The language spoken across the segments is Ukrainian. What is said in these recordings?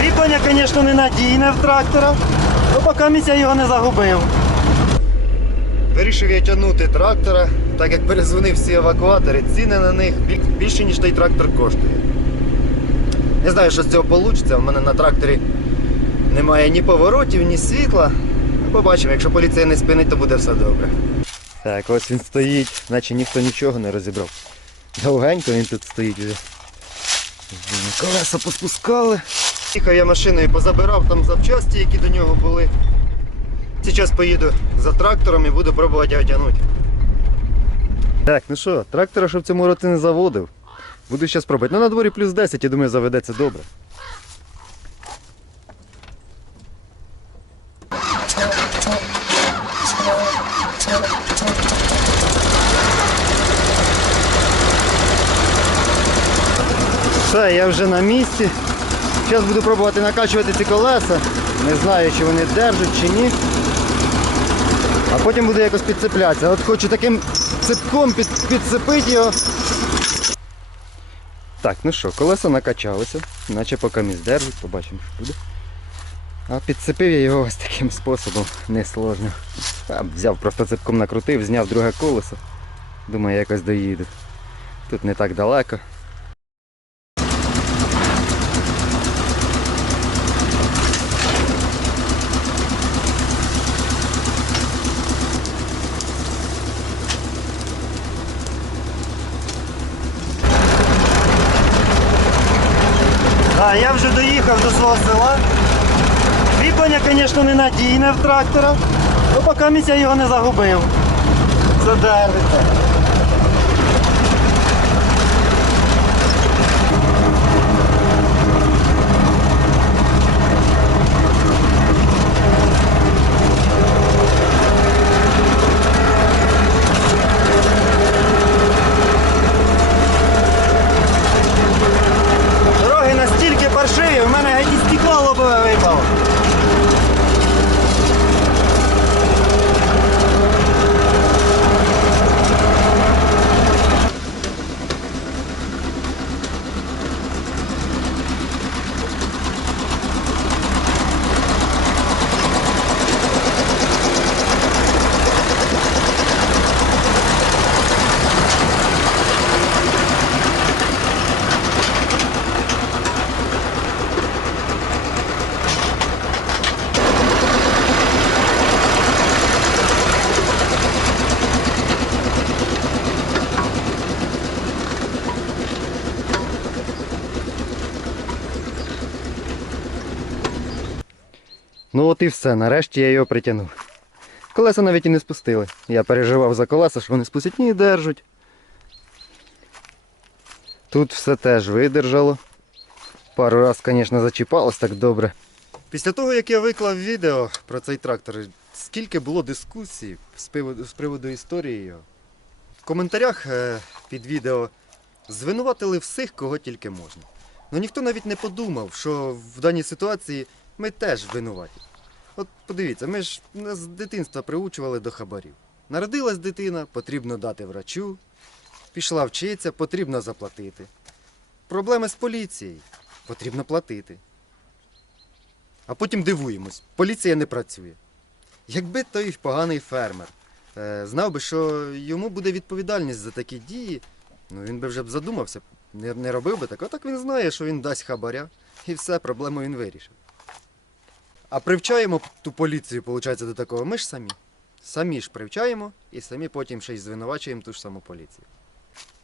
Кріплення, звісно, ненадійне в трактора, але поки місця його не загубив. Вирішив я тягнути трактора, так як перезвонив всі евакуатори, ціни на них більше, ніж той трактор коштує. Не знаю, що з цього вийде. У мене на тракторі немає ні поворотів, ні світла. Ну, Побачимо, якщо поліція не спинить, то буде все добре. Так, ось він стоїть, наче ніхто нічого не розібрав. Довгенько він тут стоїть вже. Колеса поспускали. Їхав я машиною позабирав там запчасті, які до нього були. Зараз поїду за трактором і буду пробувати його тягнути. Так, ну що, трактора, щоб цьому році не заводив. Буду зараз пробувати. Ну на дворі плюс 10, я думаю, заведеться добре. Все, я вже на місці. Зараз буду пробувати накачувати ці колеса. Не знаю, чи вони держать, чи ні. А потім буду якось підцеплятися. От хочу таким цепком під, підцепити його. Так, ну що, колеса накачалися, наче поки міст держать, побачимо, що буде. А підцепив я його ось таким способом, несложно. А, взяв, просто цепком накрутив, зняв друге колесо. Думаю, якось доїду. Тут не так далеко. А, я вже доїхав до свого села. Кріплення, звісно, ненадійне в трактора, але поки я його не загубив. Це 到了 Ну от і все, нарешті я його притягнув. Колеса навіть і не спустили. Я переживав за колеса, що вони спустять, ні, держать. Тут все теж видержало. Пару раз, звісно, зачіпалось так добре. Після того, як я виклав відео про цей трактор, скільки було дискусій з приводу, історії його. В коментарях е, під відео звинуватили всіх, кого тільки можна. Ну ніхто навіть не подумав, що в даній ситуації ми теж винуваті. От подивіться, ми ж нас з дитинства приучували до хабарів. Народилась дитина, потрібно дати врачу. Пішла вчитися, потрібно заплатити. Проблеми з поліцією, потрібно платити. А потім дивуємось, поліція не працює. Якби той поганий фермер е, знав би, що йому буде відповідальність за такі дії, ну він би вже б задумався, не, не робив би так. А так він знає, що він дасть хабаря, і все, проблему він вирішив. А привчаємо ту поліцію, виходить, до такого. Ми ж самі. Самі ж привчаємо і самі потім ще й звинувачуємо ту ж саму поліцію.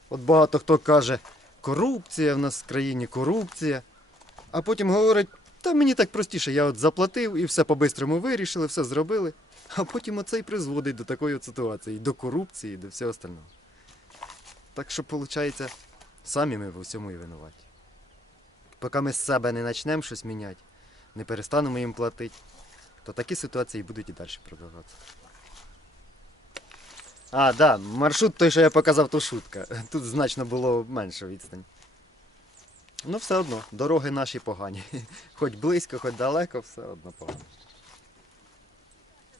От багато хто каже, корупція в нас в країні, корупція. А потім говорить, та мені так простіше, я от заплатив і все по-бистрому вирішили, все зробили. А потім оце й призводить до такої от ситуації, до корупції, до всього остального. Так що, виходить, самі ми в усьому і винуваті. Поки ми з себе не почнемо щось міняти, не перестанемо їм платити, то такі ситуації будуть і далі продовжуватися. А, так, да, маршрут той, що я показав, то шутка. Тут значно було менше відстань. Ну, все одно, дороги наші погані. Хоч близько, хоч далеко, все одно погано.